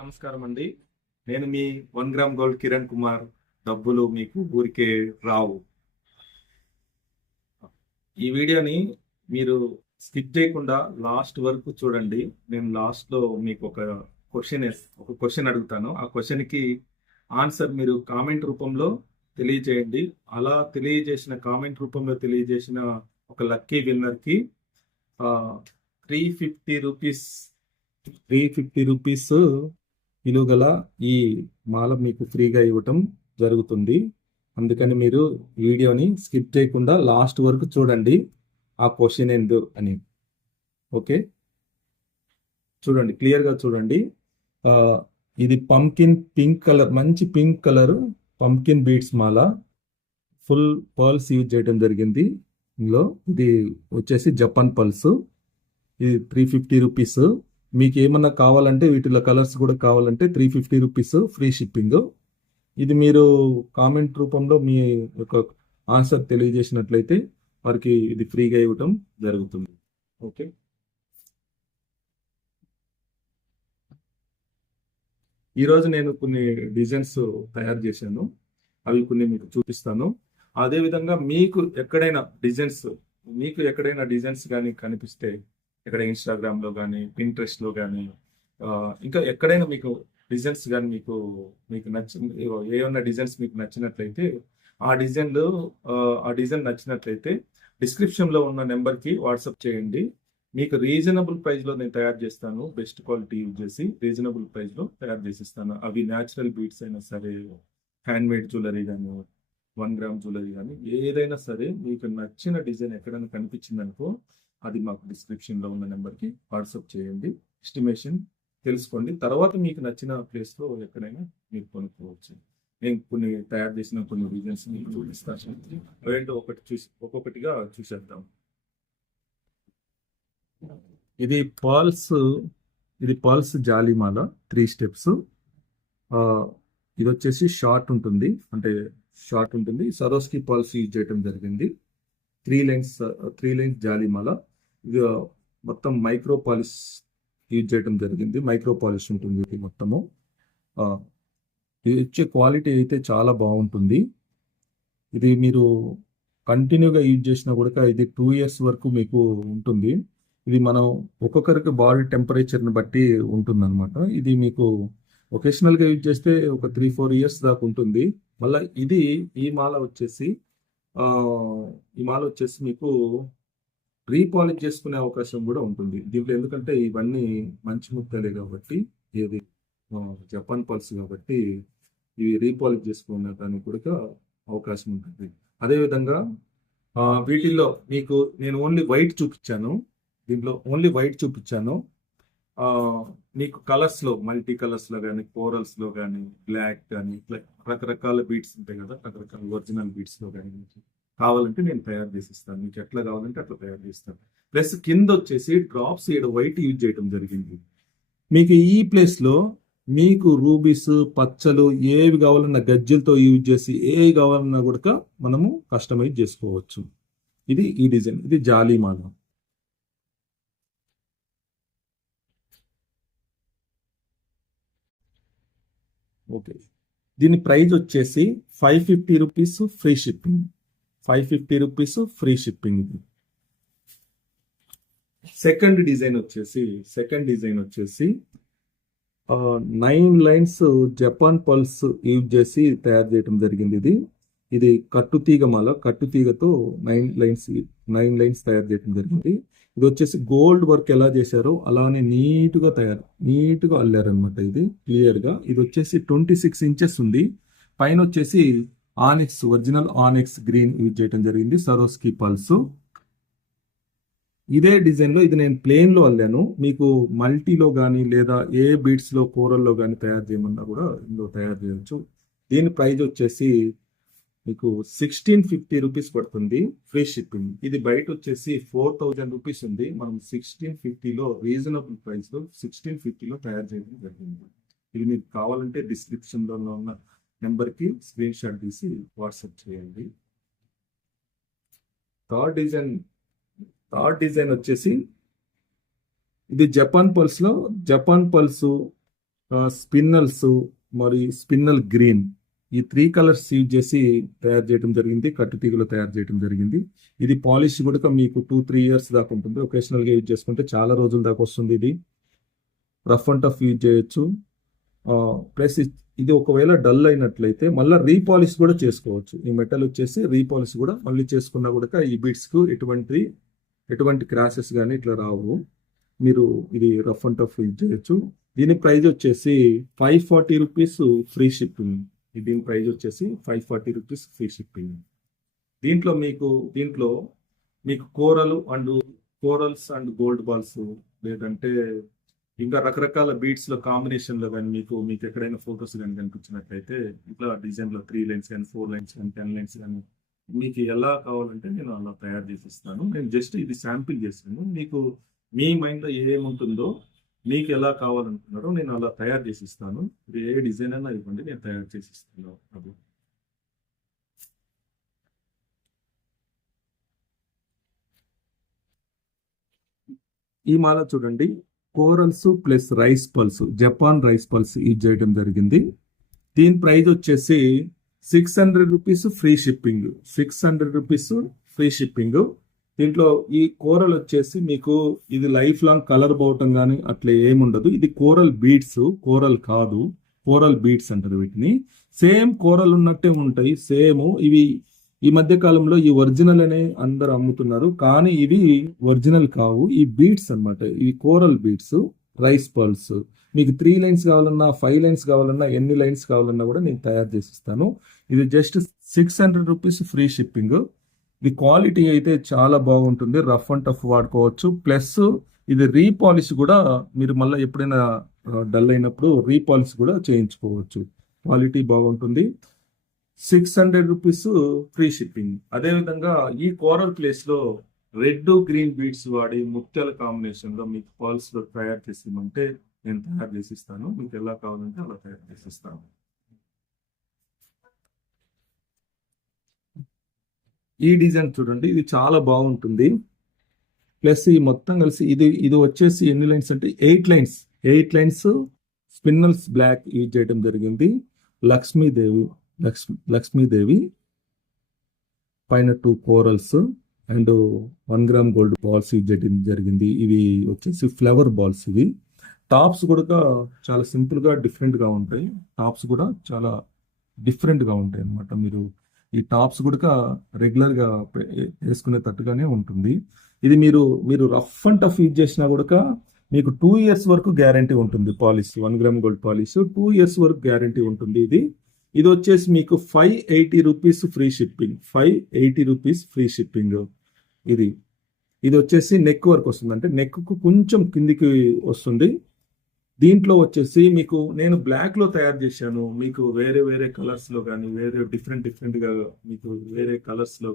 నమస్కారం అండి. నేను మీ 1 గ్రామ్ గోల్డ్ కిరణ్ కుమార్. డబ్బులు మీకు ఊరికే రావు. ఈ వీడియోని మీరు స్కిప్ చేయకుండా లాస్ట్ వరకు చూడండి. నేను లాస్ట్‌లో మీకు ఒక క్వెషన్ అడుగుతాను. ఆ క్వెషన్‌కి ఆన్సర్ మీరు కామెంట్ రూపంలో తెలియజేయండి. అలా తెలియజేసిన కామెంట్ రూపంలో తెలియజేసిన ఒక లక్కీ విన్నర్‌కి 350 రూపీస్ 350 రూపీస్ విలువ గల ఈ మాల మీకు ఫ్రీగా ఇవ్వటం జరుగుతుంది. అందుకని మీరు వీడియోని స్కిప్ చేయకుండా లాస్ట్ వరకు చూడండి. ఆ క్వశ్చన్ ఏందో అని. ఓకే, చూడండి, క్లియర్గా చూడండి. ఆ, ఇది పంకిన్ పింక్ కలర్, మంచి పింక్ కలర్ పంకిన్ బీడ్స్ మాల, ఫుల్ పర్ల్స్ యూజ్ చేయడం జరిగింది. ఇందులో ఇది వచ్చేసి జపాన్ పల్స్. ఇది 350 రూపీస్. మీకు ఏమన్నా కావాలంటే వీటిలో కలర్స్ కూడా కావాలంటే 350 రూపీస్ ఫ్రీ షిప్పింగ్. ఇది మీరు కామెంట్ రూపంలో మీ యొక్క ఆన్సర్ తెలియజేసినట్లయితే వారికి ఇది ఫ్రీగా ఇవ్వటం జరుగుతుంది. ఓకే, ఈరోజు నేను కొన్ని డిజైన్స్ తయారు చేశాను. అవి కొన్ని మీకు చూపిస్తాను. అదేవిధంగా మీకు ఎక్కడైనా డిజైన్స్ కానీ కనిపిస్తే, ఇక్కడ ఇన్స్టాగ్రామ్లో కానీ పింట్రెస్ట్లో కానీ ఇంకా ఎక్కడైనా మీకు డిజైన్స్ కానీ మీకు మీకు ఏమన్నా డిజైన్స్ మీకు నచ్చినట్లయితే ఆ డిజైన్ నచ్చినట్లయితే డిస్క్రిప్షన్లో ఉన్న నెంబర్కి వాట్సాప్ చేయండి. మీకు రీజనబుల్ ప్రైస్లో నేను తయారు చేస్తాను. బెస్ట్ క్వాలిటీ యూజ్ చేసి రీజనబుల్ ప్రైస్లో తయారు చేసిస్తాను. అవి న్యాచురల్ బీడ్స్ అయినా సరే, హ్యాండ్మేడ్ జ్యువెలరీ కానీ, 1 గ్రామ్ జ్యువెలరీ కానీ, ఏదైనా సరే మీకు నచ్చిన డిజైన్ ఎక్కడైనా కనిపించిందనుకో అది మాకు డిస్క్రిప్షన్లో ఉన్న నెంబర్కి వాట్సాప్ చేయండి. ఎస్టిమేషన్ తెలుసుకోండి. తర్వాత మీకు నచ్చిన ప్లేస్లో ఎక్కడైనా మీరు కొనుక్కోవచ్చు. నేను కొన్ని తయారు చేసిన కొన్ని డిజైన్స్ మీకు చూపిస్తాను. ఏంటో ఒక్కొక్కటిగా చూసేద్దాం. ఇది పర్ల్స్ ఇది పర్ల్స్ జాలిమాల 3 స్టెప్స్. ఇది వచ్చేసి షార్ట్ ఉంటుంది. సరోస్కి పర్ల్స్ యూజ్ చేయడం జరిగింది. 3 లైన్స్ జాలిమాల. ఇది మొత్తం మైక్రో పాలిష్ యూజ్ చేయడం జరిగింది. మైక్రో పాలిష్ ఉంటుంది ఇది మొత్తము. ఇది ఇచ్చే క్వాలిటీ అయితే చాలా బాగుంటుంది. ఇది మీరు కంటిన్యూగా యూజ్ చేసినా కూడా ఇది 2 ఇయర్స్ వరకు మీకు ఉంటుంది. ఇది మనం ఒక్కొక్కరికి బాడీ టెంపరేచర్ని బట్టి ఉంటుంది అనమాట. ఇది మీకు ఒకేషనల్గా యూజ్ చేస్తే ఒక 3-4 ఇయర్స్ దాకా ఉంటుంది. మళ్ళీ ఈ మాల వచ్చేసి మీకు రీపాలిష్ చేసుకునే అవకాశం కూడా ఉంటుంది దీంట్లో. ఎందుకంటే ఇవన్నీ మంచి ముత్యాలే కాబట్టి, ఇది జపాన్ పల్స్ కాబట్టి ఇవి రీపాలిష్ చేసుకునే దానికి కూడా అవకాశం ఉంటుంది. అదేవిధంగా వీటిల్లో మీకు నేను ఓన్లీ వైట్ చూపించాను. దీంట్లో ఓన్లీ వైట్ చూపించాను. మీకు కలర్స్లో, మల్టీ కలర్స్లో కానీ, కోరల్స్లో కానీ, బ్లాక్ కానీ, ఇట్లా రకరకాల బీడ్స్ ఉంటాయి కదా, రకరకాల ఒరిజినల్ బీడ్స్లో కానీ కావాలంటే నేను తయారు చేసిస్తాను. మీకు ఎట్లా కావాలంటే అట్లా తయారు చేస్తాను. ప్లస్ కింద వచ్చేసి డ్రాప్స్ వైట్ యూజ్ చేయడం జరిగింది. మీకు ఈ ప్లేస్లో మీకు రూబీస్, పచ్చలు ఏవి కావాలన్నా గజ్జలతో యూజ్ చేసి ఏవి కావాలన్నా కూడా మనము కస్టమైజ్ చేసుకోవచ్చు. ఈ డిజైన్, ఇది జాలీమాల. ఓకే, దీని ప్రైస్ వచ్చేసి 550 rupees free shipping. 550 rupees free shipping. Second design వచ్చేసి 9 లైన్స్ జపాన్ పల్స్ యూజ్ చేసి తయారు చేయడం జరిగింది. ఇది కట్టుతీగ మాల. కట్టుతీగతో 9 లైన్స్ తయారు చేయడం జరిగింది. ఇది వచ్చేసి గోల్డ్ వర్క్ ఎలా చేశారో అలానే నీట్గా అల్లారనమాట. ఇది క్లియర్గా. ఇది వచ్చేసి 26 ఇంచెస్ ఉంది. పైన వచ్చేసి ఒరిజినల్ ఆనిక్స్ గ్రీన్ యూజ్ చేయడం జరిగింది. సరోస్కి పల్స్. ఇదే డిజైన్లో ఇది నేను ప్లేన్లో అల్లాను. మీకు మల్టీలో కానీ లేదా ఏ బీడ్స్లో, కోరల్లో కానీ తయారు చేయమన్నా కూడా ఇందులో తయారు చేయవచ్చు. దీని ప్రైస్ వచ్చేసి మీకు 1650 రూపీస్ పడుతుంది ఫ్రీ షిప్పింగ్. ఇది బయట వచ్చేసి 4000 రూపీస్ ఉంది. మనం 1650లో రీజనబుల్ ప్రైస్లో 1650లో తయారు చేయడం జరిగింది. ఇది మీకు కావాలంటే డిస్క్రిప్షన్లో ఉన్న నెంబర్కి స్క్రీన్ షాట్ తీసి వాట్సాప్ చేయండి. థర్డ్ డిజైన్ వచ్చేసి ఇది జపాన్ పల్స్ స్పిన్నల్స్, మరి స్పిన్నల్ గ్రీన్, ఈ 3 కలర్స్ యూజ్ చేసి తయారు చేయడం జరిగింది. కట్టు తీగలో తయారు చేయడం జరిగింది. ఇది పాలిష్ కూడా మీకు 2-3 ఇయర్స్ దాకా ఉంటుంది. ఒకేషనల్ గా యూజ్ చేసుకుంటే చాలా రోజుల దాకా వస్తుంది. ఇది రఫ్ అండ్ టఫ్ యూజ్ చేయొచ్చు. ప్లస్ ఇది ఒకవేళ డల్ అయినట్లయితే మళ్ళీ రీపాలిష్ కూడా చేసుకోవచ్చు. ఈ మెటల్ వచ్చేసి రీపాలిష్ కూడా మళ్ళీ చేసుకున్నా కూడా ఈ బీడ్స్ కు ఎటువంటి క్రాషెస్ కానీ ఇట్లా రావు. మీరు ఇది రఫ్ అండ్ టఫ్ యూజ్ చేయొచ్చు. దీని ప్రైస్ వచ్చేసి 540 రూపీస్ ఫ్రీ షిప్పింగ్. దీని ప్రైస్ వచ్చేసి 540 రూపీస్ ఫ్రీ షిప్పింగ్. దీంట్లో మీకు కోరల్స్ అండ్ గోల్డ్ బాల్స్, లేదంటే ఇంకా రకరకాల బీడ్స్ లో కాంబినేషన్ లో కానీ మీకు ఎక్కడైనా ఫొటోస్ కానీ కనిపించినట్లయితే ఇట్లా డిజైన్ లో 3 లైన్స్ కానీ 4 లైన్స్ కానీ 10 లైన్స్ కానీ మీకు ఎలా కావాలంటే నేను అలా తయారు చేసి ఇస్తాను. నేను జస్ట్ ఇది శాంపిల్ చేస్తాను. మీకు మీ మైండ్ లో ఏముంటుందో, మీకు ఎలా కావాలనుకున్నారో నేను అలా తయారు చేసి ఇస్తాను. ఇది ఏ డిజైన్ అయినా ఇవ్వండి, నేను తయారు చేసి ఇస్తాను. అది ఈ మాల చూడండి, corals plus rice pearls, Japan rice pearls use చేయడం జరిగింది. దీని ప్రైస్ వచ్చేసి 600 rupees free shipping. 600 rupees free shipping. దీంట్లో ఈ కోరల్ వచ్చేసి మీకు ఇది లైఫ్ లాంగ్ కలర్ పోవటం కానీ అట్లా ఏముండదు. ఇది కోరల్ బీడ్స్, కోరల్ కాదు, కోరల్ బీడ్స్ అంటారు వీటిని. సేమ్ కోరల్ ఉన్నట్టే ఉంటాయి. సేమ్ ఇవి ఈ మధ్య కాలంలో ఈ ఒరిజినల్ అనే అందరు అమ్ముతున్నారు, కానీ ఇవి ఒరిజినల్ కావు. ఈ బీడ్స్ అన్నమాట, ఇవి కోరల్ బీడ్స్, రైస్ పర్ల్స్. మీకు 3 లైన్స్ కావాలన్నా, 5 లైన్స్ కావాలన్నా, ఎన్ని లైన్స్ కావాలన్నా కూడా నేను తయారు చేసి ఇస్తాను. ఇది జస్ట్ 600 రూపీస్ ఫ్రీ షిప్పింగ్. ఇది క్వాలిటీ అయితే చాలా బాగుంటుంది. రఫ్ అండ్ టఫ్ వాడుకోవచ్చు. ప్లస్ ఇది రీపాలిష్ కూడా మీరు మళ్ళీ ఎప్పుడైనా డల్ అయినప్పుడు రీపాలిష్ కూడా చేయించుకోవచ్చు. క్వాలిటీ బాగుంటుంది. 600 రూపీస్ ఫ్రీ షిప్పింగ్. అదేవిధంగా ఈ కోరల్ ప్లేస్ లో రెడ్ గ్రీన్ బీడ్స్ వాడి ముత్యాల కాంబినేషన్ లో మీకు పర్ల్స్ లో తయారు చేసి ఇవ్వమంటే నేను తయారు చేసి ఇస్తాను. మీకు ఎలా కావాలంటే అలా తయారు చేసి ఇస్తాను. ఈ డిజైన్ చూడండి, ఇది చాలా బాగుంటుంది. ప్లస్ ఈ మొత్తం కలిసి ఇది వచ్చేసి ఎన్ని లైన్స్ అంటే 8 lines. 8 lines spinels black use చేయడం జరిగింది. లక్ష్మీదేవి పైన 2 corals and 1 gram gold balls use చేయడం జరిగింది. ఇవి వచ్చేసి ఫ్లవర్ బాల్స్. ఇవి టాప్స్ కూడా చాలా సింపుల్ గా డిఫరెంట్ గా ఉంటాయి. టాప్స్ కూడా చాలా డిఫరెంట్ గా ఉంటాయి అన్నమాట. మీరు ఈ టాప్స్ కూడా రెగ్యులర్ గా వేసుకునే తట్టుగానే ఉంటుంది. ఇది మీరు రఫ్ అండ్ టఫ్ యూజ్ చేసినా కూడా మీకు 2 ఇయర్స్ వరకు గ్యారంటీ ఉంటుంది. Polish 1 gram gold polish 2 years వరకు గ్యారంటీ ఉంటుంది. ఇది వచ్చేసి మీకు 580 rupees free shipping. 580 rupees free shipping. ఇది వచ్చేసి నెక్ వరకు వస్తుంది, అంటే నెక్ కు కొంచెం కిందికి వస్తుంది. దీంట్లో వచ్చేసి మీకు నేను బ్లాక్ లో తయారు చేశాను. మీకు వేరే కలర్స్ లో కానీ, వేరే డిఫరెంట్ గా మీకు వేరే కలర్స్ లో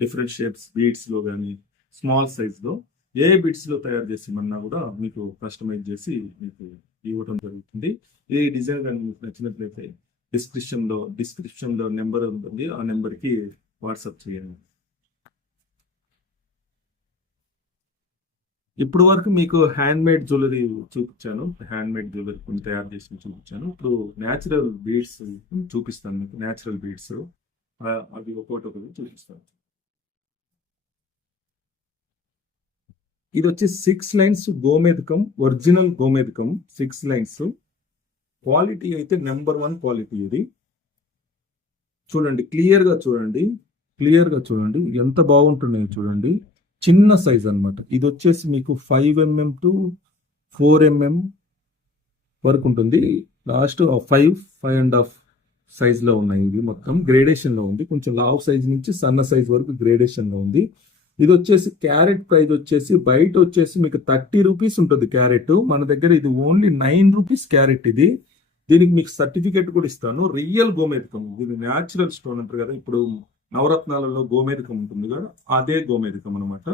డిఫరెంట్ షేప్స్ బీడ్స్ లో కానీ, స్మాల్ సైజ్ లో ఏ బీడ్స్ లో తయారు చేసిమన్నా కూడా మీకు కస్టమైజ్ చేసి మీకు ఇవ్వడం జరుగుతుంది. ఈ డిజైన్ కానీ మీకు నచ్చినట్లయితే డిస్క్రిప్షన్ లో నెంబర్ ఉంటుంది, ఆ నెంబర్ కి వాట్సాప్ చేయండి. ఇప్పుడు వరకు మీకు హ్యాండ్ మేడ్ జ్యువెలరీ చూపించాను. హ్యాండ్ మేడ్ జ్యువెలరీ కొన్ని తయారు చేసి చూపించాను. ఇప్పుడు న్యాచురల్ బీడ్స్ చూపిస్తాను మీకు. న్యాచురల్ బీడ్స్ అవి ఒక్కొక్కటి చూపిస్తాను. ఇది వచ్చి 6 లైన్స్ గోమేధికం, ఒరిజినల్ గోమేధికం 6 లైన్స్. క్వాలిటీ అయితే నెంబర్ 1 క్వాలిటీ. ఇది చూడండి, క్లియర్ గా చూడండి ఎంత బాగుంటున్నాయో చూడండి. చిన్న సైజ్ అన్నమాట. ఇది వచ్చేసి మీకు 5 mm to 4 mm వరకు ఉంటుంది. లాస్ట్ 5.5 సైజ్ లో ఉన్నాయి. ఇవి మొత్తం గ్రేడేషన్ లో ఉంది. కొంచెం లావ్ సైజ్ నుంచి సన్న సైజ్ వరకు గ్రేడేషన్ లో ఉంది. ఇది వచ్చేసి క్యారెట్ ప్రైస్ వచ్చేసి బయట వచ్చేసి మీకు 30 రూపీస్ ఉంటుంది క్యారెట్. మన దగ్గర ఇది ఓన్లీ 9 రూపీస్ క్యారెట్. దీనికి మీకు సర్టిఫికేట్ కూడా ఇస్తాను. రియల్ గోమేధికం. ఇది న్యాచురల్ స్టోన్ అంటారు కదా, ఇప్పుడు నవరత్నాలలో గోమేధికం ఉంటుంది కదా, అదే గోమేధికం అనమాట.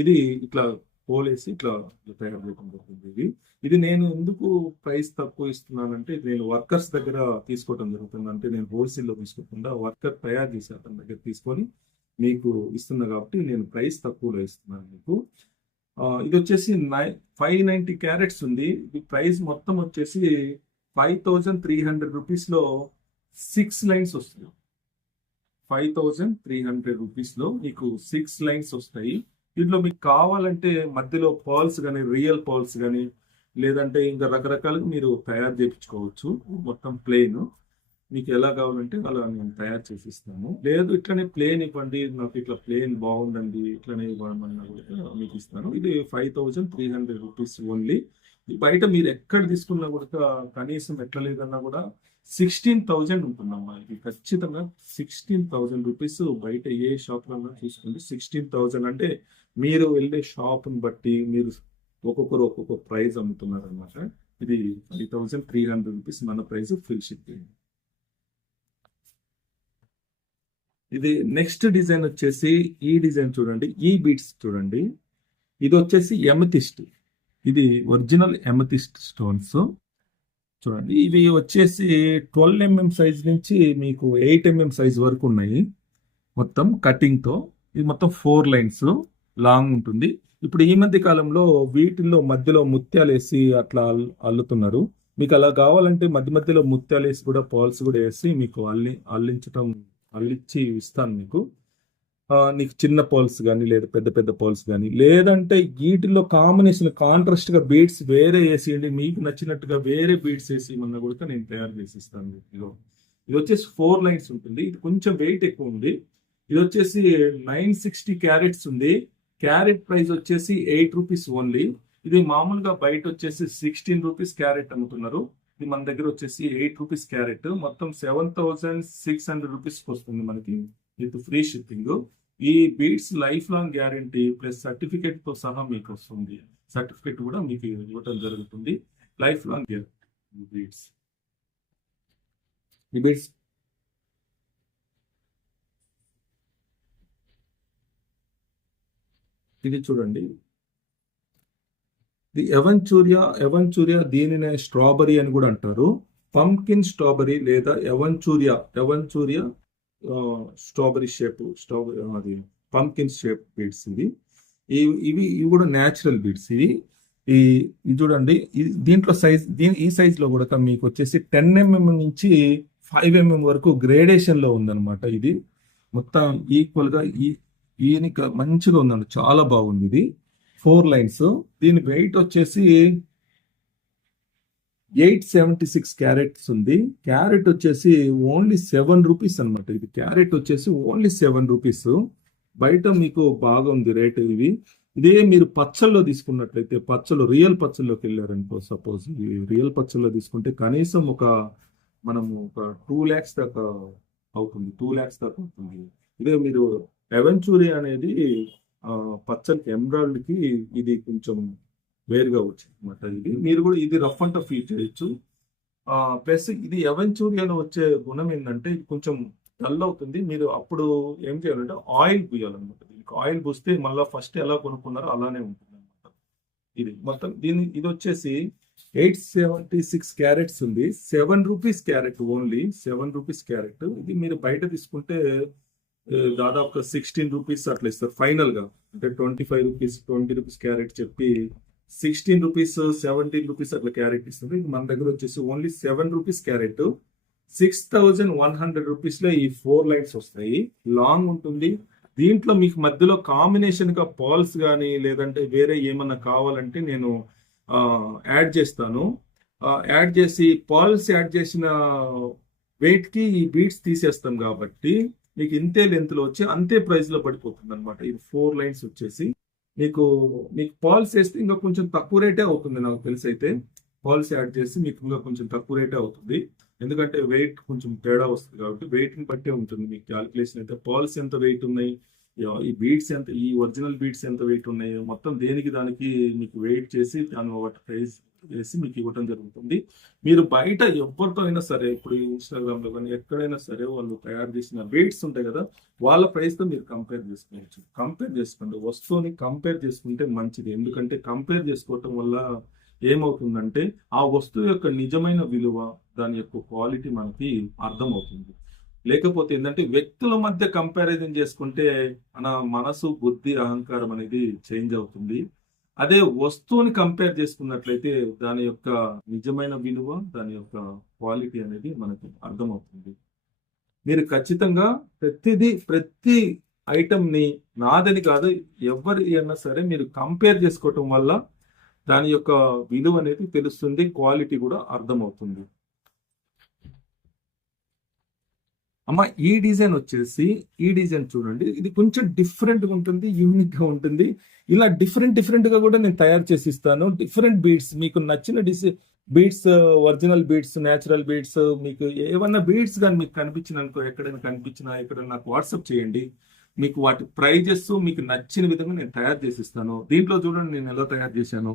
ఇది ఇట్లా పోలేసి ఇట్లా తయారు చేయడం జరుగుతుంది. ఇది నేను ఎందుకు ప్రైస్ తక్కువ ఇస్తున్నానంటే, నేను వర్కర్స్ దగ్గర తీసుకోవడం జరుగుతుంది. అంటే నేను హోల్సేల్లో తీసుకోకుండా వర్కర్ తయారు చేసే అతని దగ్గర తీసుకొని మీకు ఇస్తున్నా కాబట్టి నేను ప్రైస్ తక్కువలో ఇస్తున్నాను మీకు. ఇది వచ్చేసి 590 క్యారెట్స్ ఉంది. ఇది ప్రైస్ మొత్తం వచ్చేసి 5,300 రూపీస్లో 6 లైన్స్ వస్తాయి. 5,300 రూపీస్లో మీకు 6 లైన్స్ వస్తాయి. దీంట్లో మీకు కావాలంటే మధ్యలో పర్ల్స్ కానీ, రియల్ పర్ల్స్ కానీ, లేదంటే ఇంకా రకరకాలుగా మీరు తయారు చేయించుకోవచ్చు. మొత్తం ప్లేన్ మీకు ఎలా కావాలంటే అలా నేను తయారు చేసిస్తాను. లేదు ఇట్లనే ప్లేన్ ఇవ్వండి, నాకు ఇట్లా ప్లేన్ బాగుందండి, ఇట్లనే ఇవ్వమన్నా కూడా మీకు ఇస్తాను. ఇది 5,300 రూపీస్ ఓన్లీ. బయట మీరు ఎక్కడ తీసుకున్నా కూడా కనీసం ఎట్లా లేదన్నా కూడా 16,000 ఉంటుందమ్మా. ఇది ఖచ్చితంగా 16,000 రూపీస్. బయట ఏ షాప్లో చూసుకోండి, 16,000 అంటే మీరు వెళ్ళే షాప్ని బట్టి మీరు ఒక్కొక్కరు ఒక్కొక్క ప్రైస్ అమ్ముతున్నారు అనమాట. ఇది 5,300 రూపీస్ మన ప్రైస్, ఫుల్ షిప్పింగ్. ఇది నెక్స్ట్ డిజైన్ వచ్చేసి ఈ డిజైన్ చూడండి, ఈ బీట్స్ చూడండి. ఇది వచ్చేసి ఎమతిస్ట్. ఇది ఒరిజినల్ ఎమతిస్ట్ స్టోన్స్ చూడండి. ఇవి వచ్చేసి 12 mm సైజ్ నుంచి మీకు 8 mm సైజ్ వరకు ఉన్నాయి మొత్తం కటింగ్తో. ఇది మొత్తం 4 లైన్స్ లాంగ్ ఉంటుంది. ఇప్పుడు ఈ మధ్య కాలంలో వీటిల్లో మధ్యలో ముత్యాలు వేసి అట్లా అల్లుతున్నారు. మీకు అలా కావాలంటే మధ్య మధ్యలో ముత్యాలు వేసి కూడా పర్ల్స్ కూడా వేసి మీకు అల్లిచ్చి ఇస్తాను మీకు. నీకు చిన్న పర్ల్స్ కానీ, లేదా పెద్ద పెద్ద పర్ల్స్ కానీ, లేదంటే వీటిలో కాంబినేషన్ కాంట్రాస్ట్ గా బీడ్స్ వేరే వేసేయండి, మీకు నచ్చినట్టుగా వేరే బీడ్స్ వేసి ఇమన్నా కూడా నేను తయారు చేసి ఇస్తాను. ఇది వచ్చేసి 4 లైన్స్ ఉంటుంది. ఇది కొంచెం వెయిట్ ఎక్కువ ఉంది. ఇది వచ్చేసి 960 క్యారెట్స్ ఉంది. క్యారెట్ ప్రైస్ వచ్చేసి 8 రూపీస్ ఓన్లీ. ఇది మామూలుగా బయట వచ్చేసి 16 రూపీస్ క్యారెట్ అమ్ముతున్నారు. ఇది మన దగ్గర వచ్చేసి 8 రూపీస్ క్యారెట్. మొత్తం 7,600 రూపీస్కి వస్తుంది మనకి విత్ ఫ్రీ షిప్పింగ్. ఈ beads life long guarantee plus certificate తో సహా మీకు వస్తుంది. సర్టిఫికేట్ కూడా మీకు ఇవ్వటం జరుగుతుంది. Life long guarantee beads. ఈ బీడ్స్ ఇది చూడండి, ఇది ఎవెంచూరియా దీనినే స్ట్రాబెరీ అని కూడా అంటారు. పంకిన్ స్ట్రాబెరీ లేదా ఎవెంచూరియా స్ట్రాబెరీ అది పంకిన్ షేప్ బీడ్స్. ఇవి కూడా న్యాచురల్ బీడ్స్. ఇది చూడండి, దీంట్లో సైజ్ ఈ సైజ్ లో కూడా మీకు వచ్చేసి 10 mm నుంచి 5 mm వరకు గ్రేడేషన్ లో ఉందన్నమాట. ఇది మొత్తం ఈక్వల్ గా మంచిగా ఉందండి, చాలా బాగుంది. ఇది 4 లైన్స్. దీని వెయిట్ వచ్చేసి 876 క్యారెట్స్ ఉంది. క్యారెట్ వచ్చేసి ఓన్లీ 7 రూపీస్ అనమాట. ఇది క్యారెట్ వచ్చేసి ఓన్లీ 7 రూపీస్. బయట మీకు బాగా ఉంది రేట్. ఇదే మీరు పచ్చల్లో తీసుకున్నట్లయితే, రియల్ పచ్చల్లోకి వెళ్ళారనుకో, సపోజ్ రియల్ పచ్చల్లో తీసుకుంటే కనీసం మనము ఒక 2 lakhs దాకా అవుతుంది. 2 lakhs దాకా అవుతుంది. ఇదే మీరు ఎవెంచూరియా అనేది పచ్చలకి, ఎమరాల్డ్కి ఇది కొంచెం వేరుగా వచ్చింది అనమాట. మీరు కూడా ఇది రఫ్ అండ్ టఫ్ యూజ్ చేయొచ్చు. ప్లస్ ఇది ఎవెంచూరియాలో వచ్చే గుణం ఏంటంటే ఇది కొంచెం డల్ అవుతుంది. మీరు అప్పుడు ఏం చేయాలంటే ఆయిల్ పూయాలన్నమాట. దీనికి ఆయిల్ పూస్తే మళ్ళీ ఫస్ట్ ఎలా కొనుక్కున్నారో అలానే ఉంటుంది అనమాట. ఇది మొత్తం ఇది వచ్చేసి 876 క్యారెట్స్ ఉంది. 7 rupees carrot, only 7 rupees carrot. ఇది మీరు బయట తీసుకుంటే దాదాపుగా 16 రూపీస్ అట్లా ఇస్తారు ఫైనల్ గా. అంటే 20 రూపీస్ క్యారెట్ చెప్పి 16 రూపీస్ 17 రూపీస్ అట్లా క్యారెట్ ఇస్తుంది. మన దగ్గర వచ్చేసి ఓన్లీ 7 రూపీస్ క్యారెట్. 6,100 రూపీస్ లో ఈ 4 లైన్స్ వస్తాయి. లాంగ్ ఉంటుంది. దీంట్లో మీకు మధ్యలో కాంబినేషన్ గా పాల్స్ కానీ, లేదంటే వేరే ఏమన్నా కావాలంటే నేను యాడ్ చేస్తాను. యాడ్ చేసి పాల్స్ యాడ్ చేసిన వెయిట్ కి ఈ బీడ్స్ తీసేస్తాం కాబట్టి మీకు ఇంతే లెంత్ లో వచ్చి అంతే ప్రైస్ లో పడిపోతుంది అనమాట. ఇది 4 లైన్స్ వచ్చేసి మీకు పాల్స్ వేస్తే ఇంకా కొంచెం తక్కువ రేటే అవుతుంది. నాకు తెలిసి అయితే పాల్స్ యాడ్ చేసి మీకు ఇంకా కొంచెం తక్కువ రేటే అవుతుంది. ఎందుకంటే వెయిట్ కొంచెం తేడా వస్తుంది కాబట్టి వెయిట్ ని బట్టే ఉంటుంది మీకు క్యాలిక్యులేషన్. అయితే పాల్స్ ఎంత వెయిట్ ఉన్నాయి, ఈ బీడ్స్ ఎంత, ఈ ఒరిజినల్ బీడ్స్ ఎంత వెయిట్ ఉన్నాయి, మొత్తం దానికి మీకు వెయిట్ చేసి దాని వాటి ప్రైస్ వేసి మీకు ఇవ్వడం జరుగుతుంది. మీరు బయట ఎవరితో అయినా సరే, ఇప్పుడు ఇన్స్టాగ్రామ్ లో కానీ ఎక్కడైనా సరే వాళ్ళు తయారు చేసిన బీడ్స్ ఉంటాయి కదా, వాళ్ళ ప్రైస్ తో మీరు కంపేర్ చేసుకోవచ్చు. కంపేర్ చేసుకోండి, వస్తువుని కంపేర్ చేసుకుంటే మంచిది. ఎందుకంటే కంపేర్ చేసుకోవటం వల్ల ఏమవుతుందంటే ఆ వస్తువు యొక్క నిజమైన విలువ, దాని యొక్క క్వాలిటీ మనకి అర్థమవుతుంది. లేకపోతే ఏంటంటే వ్యక్తుల మధ్య కంపారిజన్ చేసుకుంటే మన మనసు, బుద్ధి, అహంకారం అనేది చేంజ్ అవుతుంది. అదే వస్తువుని కంపేర్ చేసుకున్నట్లయితే దాని యొక్క నిజమైన విలువ, దాని యొక్క క్వాలిటీ అనేది మనకు అర్థమవుతుంది. మీరు ఖచ్చితంగా ప్రతి ఐటమ్‌ని నాదని కాదు, ఎవరి అయినా సరే మీరు కంపేర్ చేసుకోవటం వల్ల దాని యొక్క విలువ అనేది తెలుస్తుంది. క్వాలిటీ కూడా అర్థమవుతుంది. అమ్మ ఈ డిజైన్ వచ్చేసి, ఈ డిజైన్ చూడండి. ఇది కొంచెం డిఫరెంట్‌గా ఉంటుంది. యూనిక్‌గా ఉంటుంది. ఇలా డిఫరెంట్‌గా కూడా నేను తయారు చేసి ఇస్తాను. డిఫరెంట్ బీడ్స్ మీకు నచ్చిన beads, original beads, natural beads, మీకు ఏవన్నా బీడ్స్ గాని మీకు కనిపించిననుకో, ఎక్కడైనా కనిపించినా ఎక్కడైనా నాకు వాట్సాప్ చేయండి. మీకు వాటి ప్రైజెస్ మీకు నచ్చిన విధంగా నేను తయారు చేసి ఇస్తాను. దీంట్లో చూడండి నేను ఎలా తయారు చేశాను.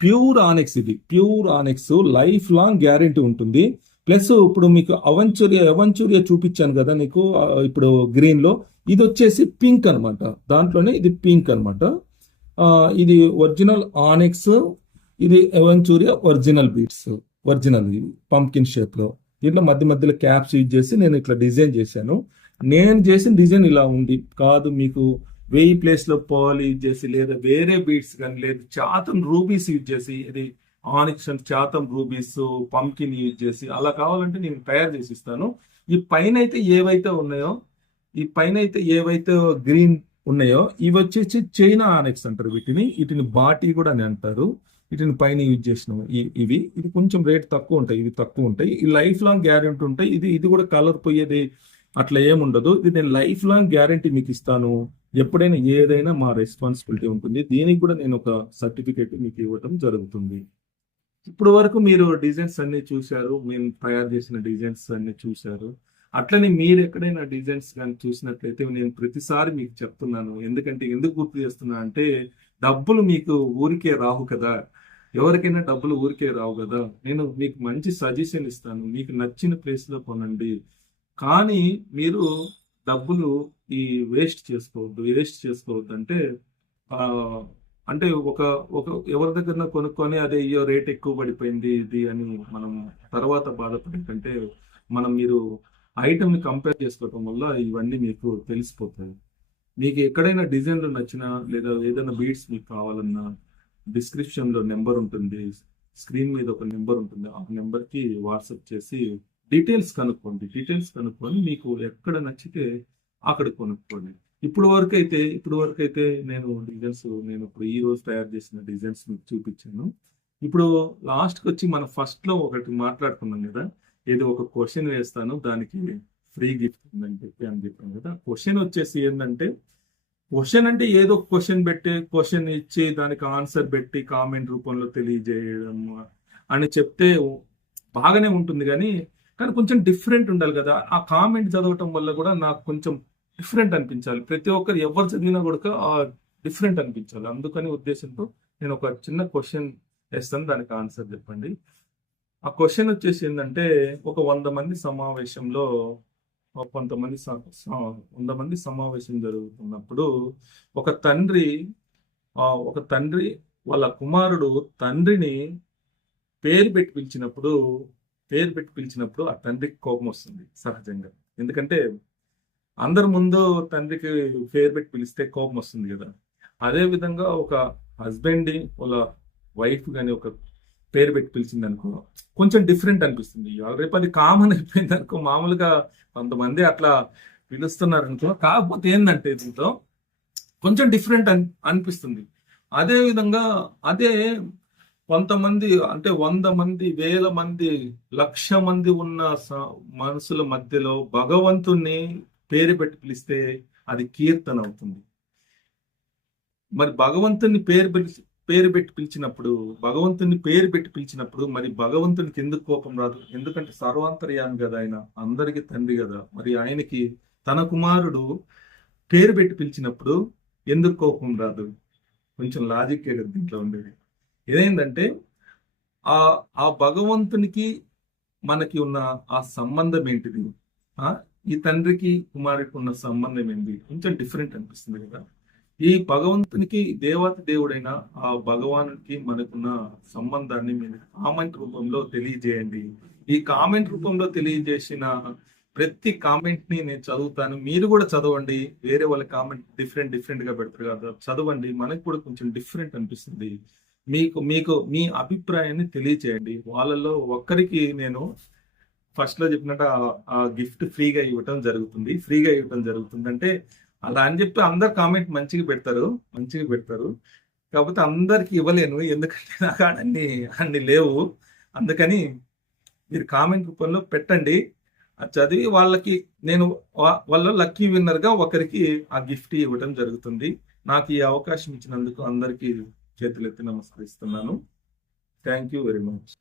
ప్యూర్ ఆనెక్స్, ఇది ప్యూర్ ఆనెక్స్, లైఫ్ లాంగ్ గ్యారెంటీ ఉంటుంది. ప్లస్ ఇప్పుడు మీకు అవంచూరియా చూపించాను కదా నీకు, ఇప్పుడు గ్రీన్ లో, ఇది వచ్చేసి పింక్ అన్నమాట. దాంట్లోనే ఇది పింక్ అన్నమాట. ఇది ఒరిజినల్ ఆనెక్స్, ఇది అవంచూరియా original beads, original pumpkin shape లో. దీంట్లో మధ్యలో క్యాప్స్ యూజ్ చేసి నేను ఇట్లా డిజైన్ చేశాను. నేను చేసిన డిజైన్ ఇలా ఉంది. కాదు మీకు 1000 ప్లేస్ లో పర్ల్ యూజ్ చేసి, లేదా వేరే బీడ్స్ కానీ, లేదా చాతం రూబీస్ యూజ్ చేసి, ఇది ఆనిక్స్ అండ్ చాతం రూబీస్, పంకిన్ యూజ్ చేసి అలా కావాలంటే నేను తయారు చేసి ఇస్తాను. ఈ పైన అయితే ఏవైతే గ్రీన్ ఉన్నాయో ఇవి వచ్చేసి చైనా ఆనెక్స్ అంటారు. వీటిని బాటీ కూడా అని అంటారు. వీటిని పైన యూజ్ చేసినాము. ఇది కొంచెం రేట్ తక్కువ ఉంటాయి, ఇవి తక్కువ ఉంటాయి. ఈ లైఫ్ లాంగ్ గ్యారెంటీ ఉంటాయి. ఇది కూడా కలర్ పోయేది అట్లా ఏముండదు. ఇది నేను లైఫ్ లాంగ్ గ్యారెంటీ మీకు ఇస్తాను. ఎప్పుడైనా ఏదైనా మా రెస్పాన్సిబిలిటీ ఉంటుంది. దీనికి కూడా నేను ఒక సర్టిఫికేట్ మీకు ఇవ్వటం జరుగుతుంది. ఇప్పుడు వరకు మీరు డిజైన్స్ అన్ని చూశారు, మేము తయారు చేసిన డిజైన్స్ అన్ని చూశారు. అట్లనే మీరు ఎక్కడైనా డిజైన్స్ కానీ చూసినట్లయితే నేను ప్రతిసారి మీకు చెప్తున్నాను. ఎందుకు గుర్తు చేస్తున్నా అంటే, డబ్బులు మీకు ఊరికే రావు కదా, ఎవరికైనా డబ్బులు ఊరికే రావు కదా. నేను మీకు మంచి సజెషన్ ఇస్తాను, మీకు నచ్చిన ప్లేస్లో కొనండి. కానీ మీరు డబ్బులు వేస్ట్ చేసుకోవద్దు. అంటే ఒక ఎవరి దగ్గర కొనుక్కొని అదే అయ్యో రేట్ ఎక్కువ పడిపోయింది ఇది అని మనం తర్వాత బాధపడే కంటే, మీరు ఐటమ్ని కంపేర్ చేసుకోవటం వల్ల ఇవన్నీ మీకు తెలిసిపోతాయి. మీకు ఎక్కడైనా డిజైన్లు నచ్చినా, లేదా ఏదైనా బీడ్స్ మీకు కావాలన్నా, డిస్క్రిప్షన్లో నెంబర్ ఉంటుంది, స్క్రీన్ మీద ఒక నెంబర్ ఉంటుంది. ఆ నెంబర్కి వాట్సాప్ చేసి డీటెయిల్స్ కనుక్కొని మీకు ఎక్కడ నచ్చితే అక్కడ కొనుక్కోండి. ఇప్పుడు వరకు అయితే నేను ఇప్పుడు ఈ రోజు తయారు చేసిన డిజైన్స్ మీకు చూపించాను. ఇప్పుడు లాస్ట్కి వచ్చి మనం ఫస్ట్ లో ఒకటి మాట్లాడుకున్నాం కదా, ఏదో ఒక క్వశ్చన్ వేస్తాను, దానికి ఫ్రీ గిఫ్ట్ ఉందని చెప్పాను కదా. క్వశ్చన్ వచ్చేసి ఏంటంటే, క్వశ్చన్ అంటే ఏదో క్వశ్చన్ ఇచ్చి దానికి ఆన్సర్ పెట్టి కామెంట్ రూపంలో తెలియజేయడం అని చెప్తే బాగానే ఉంటుంది, కానీ కొంచెం డిఫరెంట్ ఉండాలి కదా. ఆ కామెంట్ చదవటం వల్ల కూడా నాకు కొంచెం డిఫరెంట్ అనిపించాలి. ప్రతి ఒక్కరు ఎవరు చదివినా కూడా డిఫరెంట్ అనిపించాలి. అందుకని ఉద్దేశంతో నేను ఒక చిన్న క్వశ్చన్ వేస్తాను, దానికి ఆన్సర్ చెప్పండి. ఆ క్వశ్చన్ వచ్చేసి ఏంటంటే, ఒక 100 మంది సమావేశంలో కొంతమంది 100 మంది సమావేశం జరుగుతున్నప్పుడు ఒక తండ్రి వాళ్ళ కుమారుడు తండ్రిని పేరు పెట్టి పిలిచినప్పుడు ఆ తండ్రికి కోపం వస్తుంది సహజంగా. ఎందుకంటే అందరి ముందు తండ్రికి పేరు పెట్టి పిలిస్తే కోపం వస్తుంది కదా. అదే విధంగా ఒక హస్బెండ్ వాళ్ళ వైఫ్ కానీ ఒక పేరు పెట్టి పిలిచింది అనుకో, కొంచెం డిఫరెంట్ అనిపిస్తుంది. రేపు అది కామన్ అయిపోయింది అనుకో, మామూలుగా కొంతమంది అట్లా పిలుస్తున్నారు అనుకో. కాకపోతే ఏంటంటే దీంతో కొంచెం డిఫరెంట్ అనిపిస్తుంది. అదే విధంగా కొంతమంది అంటే 100 మంది, 1000 మంది, 1,00,000 మంది ఉన్న మనుషుల మధ్యలో భగవంతుణ్ణి పేరు పెట్టి పిలిస్తే అది కీర్తన అవుతుంది. మరి భగవంతుని పేరు పెట్టి పిలిచినప్పుడు మరి భగవంతునికి ఎందుకు కోపం రాదు? ఎందుకంటే సర్వాంతర్యామి కదా, ఆయన అందరికి తండ్రి కదా. మరి ఆయనకి తన కుమారుడు పేరు పెట్టి పిలిచినప్పుడు ఎందుకు కోపం రాదు? కొంచెం లాజిక్కే కదా దీంట్లో ఉండేది. ఏదైందంటే ఆ భగవంతునికి మనకి ఉన్న ఆ సంబంధం ఏంటిది, ఈ తండ్రికి కుమారుడికి ఉన్న సంబంధం ఏంటి, కొంచెం డిఫరెంట్ అనిపిస్తుంది కదా. ఈ భగవంతునికి దేవత దేవుడైన ఆ భగవానునికి మనకున్న సంబంధాన్ని మీరు కామెంట్ రూపంలో తెలియజేయండి. ఈ కామెంట్ రూపంలో తెలియజేసిన ప్రతి కామెంట్ ని నేను చదువుతాను. మీరు కూడా చదవండి. వేరే వాళ్ళ కామెంట్ డిఫరెంట్ గా పెడతారు కదా, చదవండి. మనకు కూడా కొంచెం డిఫరెంట్ అనిపిస్తుంది. మీకు మీకు మీ అభిప్రాయాన్ని తెలియచేయండి. వాళ్ళలో ఒక్కరికి నేను ఫస్ట్ లో చెప్పినట్టు ఆ గిఫ్ట్ ఫ్రీగా ఇవ్వటం జరుగుతుంది అంటే అలా అని చెప్పి అందరు కామెంట్ మంచిగా పెడతారు. కాకపోతే అందరికి ఇవ్వలేను, ఎందుకంటే నాకు అన్ని లేవు. అందుకని మీరు కామెంట్ రూపంలో పెట్టండి. అది చదివి వాళ్ళకి నేను వాళ్ళ లక్కీ విన్నర్ గా ఒకరికి ఆ గిఫ్ట్ ఇవ్వడం జరుగుతుంది. నాకు ఈ అవకాశం ఇచ్చినందుకు అందరికీ చేతులెత్తి నమస్కరిస్తున్నాను. Thank you very much.